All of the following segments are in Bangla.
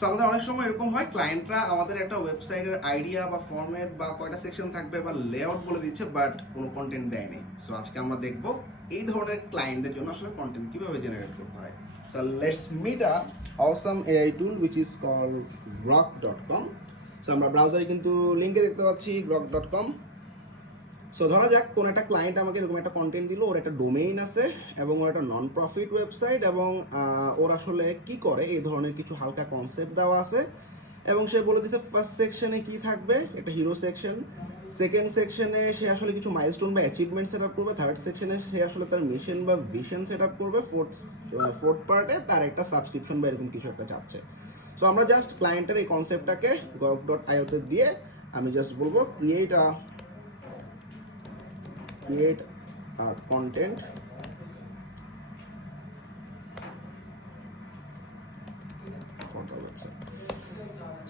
সো আমাদের অনেক সময় এরকম হয়, ক্লায়েন্টরা আমাদের একটা ওয়েবসাইটের আইডিয়া বা ফরম্যাট বা কয়টা সেকশন থাকবে বা লেআউট বলে দিচ্ছে, বাট কোনো কন্টেন্ট দেয়নি। সো আজকে আমরা দেখব এই ধরনের ক্লায়েন্টের জন্য আসলে কন্টেন্ট কিভাবে জেনারেট করতে হয়। So let's meet a awesome AI tool which is call grok.com। So আমরা ব্রাউজারে কিন্তু লিঙ্কে দেখতে পাচ্ছি grok.com। সো ধরা যাক কোন একটা ক্লায়েন্ট আমাকে এরকম একটা কন্টেন্ট দিল, ওর একটা ডোমেইন আছে এবং ওর একটা নন প্রফিট ওয়েবসাইট, এবং ওর আসলে কি করে এই ধরনের কিছু হালকা কনসেপ্ট দেওয়া আছে। এবং সে বলে দিচ্ছে ফার্স্ট সেকশনে কি থাকবে, একটা হিরো সেকশন। সেকেন্ড সেকশনে সে আসলে কিছু মাইলস্টোন বা অ্যাচিভমেন্ট সেট আপ করবে। থার্ড সেকশনে সে আসলে তার মিশন বা ভিশন সেট আপ করবে। ফোর্থ পার্টে তার একটা সাবস্ক্রিপশন বা এরকম কিছু একটা চাচ্ছে। সো আমরা জাস্ট ক্লায়েন্টের এই কনসেপ্টটাকে grok.io তে দিয়ে আমি জাস্ট বলবো create a content for the website.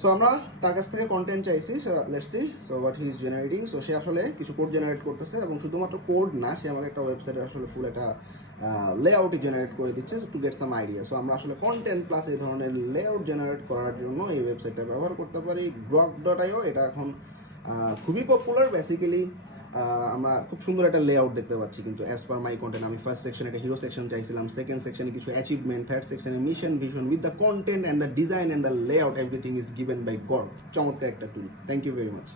So আমরা তার কাছ থেকে কন্টেন্ট চাইছি। Let's see so what he is generating. So সে আসলে কিছু কোড জেনারেট করতেছে, এবং শুধুমাত্র কোড না, সে আমাকে একটা ওয়েবসাইটের আসলে ফুল একটা লেআউটই জেনারেট করে দিচ্ছে to get some idea. So আমরা আসলে কন্টেন্ট প্লাস এই ধরনের লেআউট জেনারেট করার জন্য এই ওয়েবসাইটটা ব্যবহার করতে পারি, grok.io। এটা এখন খুবই পপুলার। বেসিক্যালি আমরা খুব সুন্দর একটা লেআউট দেখতে পাচ্ছি, কিন্তু অ্যাজ পার মাই কন্টেন্ট আমি ফার্স্ট সেকশনে একটা হিরো সেকশন চাইছিলাম, সেকেন্ড সেকশনে কিছু অ্যাচিভমেন্ট, থার্ড সেকশনে mission vision with the content and the design and the layout, everything is given by grok। চমৎকার একটা tool. Thank you very much.